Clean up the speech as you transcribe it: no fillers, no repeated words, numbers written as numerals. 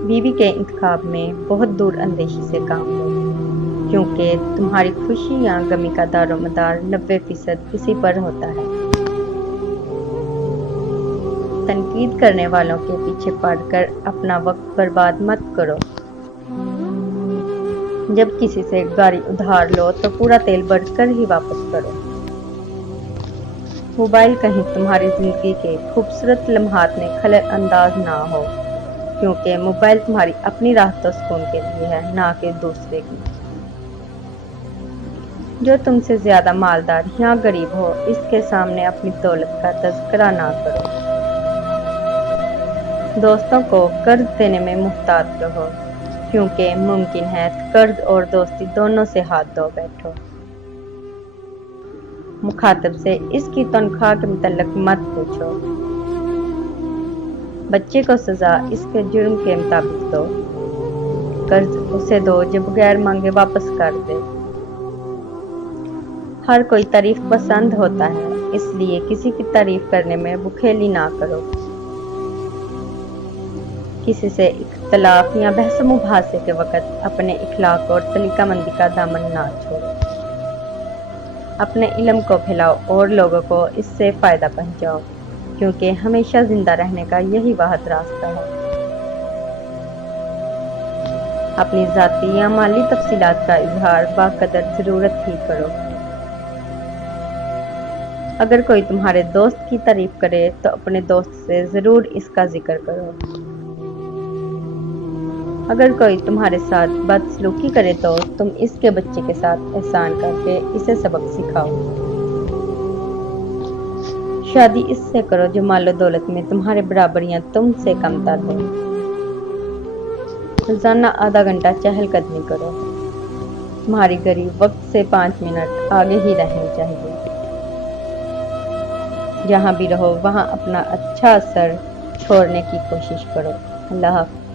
बीवी के इंतखाब में बहुत दूर अंदेशी से काम लो, क्योंकि तुम्हारी खुशी या गमी का दारोमदार 90% इसी पर होता है। तनकीद करने वालों के पीछे पड़कर अपना वक्त बर्बाद मत करो। जब किसी से गाड़ी उधार लो तो पूरा तेल भरकर ही वापस करो। मोबाइल कहीं तुम्हारी जिंदगी के खूबसूरत लम्हात में खलल अंदाज ना हो, क्योंकि मोबाइल तुम्हारी अपनी राहत और सुकून के लिए है, ना कि दूसरे की। जो तुमसे ज्यादा मालदार या गरीब हो, इसके सामने अपनी दौलत का तज़किरा ना करो। दोस्तों को कर्ज देने में मुहतात रहो, क्योंकि मुमकिन है कर्ज और दोस्ती दोनों से हाथ धो बैठो। मुखातिब से इसकी तनख्वाह के मुतल्लिक मत पूछो। बच्चे को सजा इसके जुर्म के मुताबिक दो। कर्ज उसे दो जो बगैर मांगे वापस कर दे। हर कोई तारीफ पसंद होता है, इसलिए किसी की तारीफ करने में बुखेली ना करो। किसी से इख्तलाफ या बहस मुबाहसे के वक़्त अपने इखलाक और तरीकामंदी का दामन ना छोड़ो। अपने इल्म को फैलाओ और लोगों को इससे फ़ायदा पहुंचाओ, क्योंकि हमेशा जिंदा रहने का यही वाहिद रास्ता है। अपनी ज़ाती या माली तफसीलात का इजहार बाकदर ज़रूरत ही करो। अगर कोई तुम्हारे दोस्त की तारीफ करे तो अपने दोस्त से ज़रूर इसका जिक्र करो। अगर कोई तुम्हारे साथ बदसलूकी करे तो तुम इसके बच्चे के साथ एहसान करके इसे सबक सिखाओ। शादी इससे करो जो मालो दौलत में तुम्हारे बराबर या तुमसे कमतर हो। रोजाना आधा घंटा चहलकदमी करो। तुम्हारी गरीब वक्त से 5 मिनट आगे ही रहनी चाहिए। जहाँ भी रहो वहाँ अपना अच्छा असर छोड़ने की कोशिश करो। अल्लाह हाफ़िज़।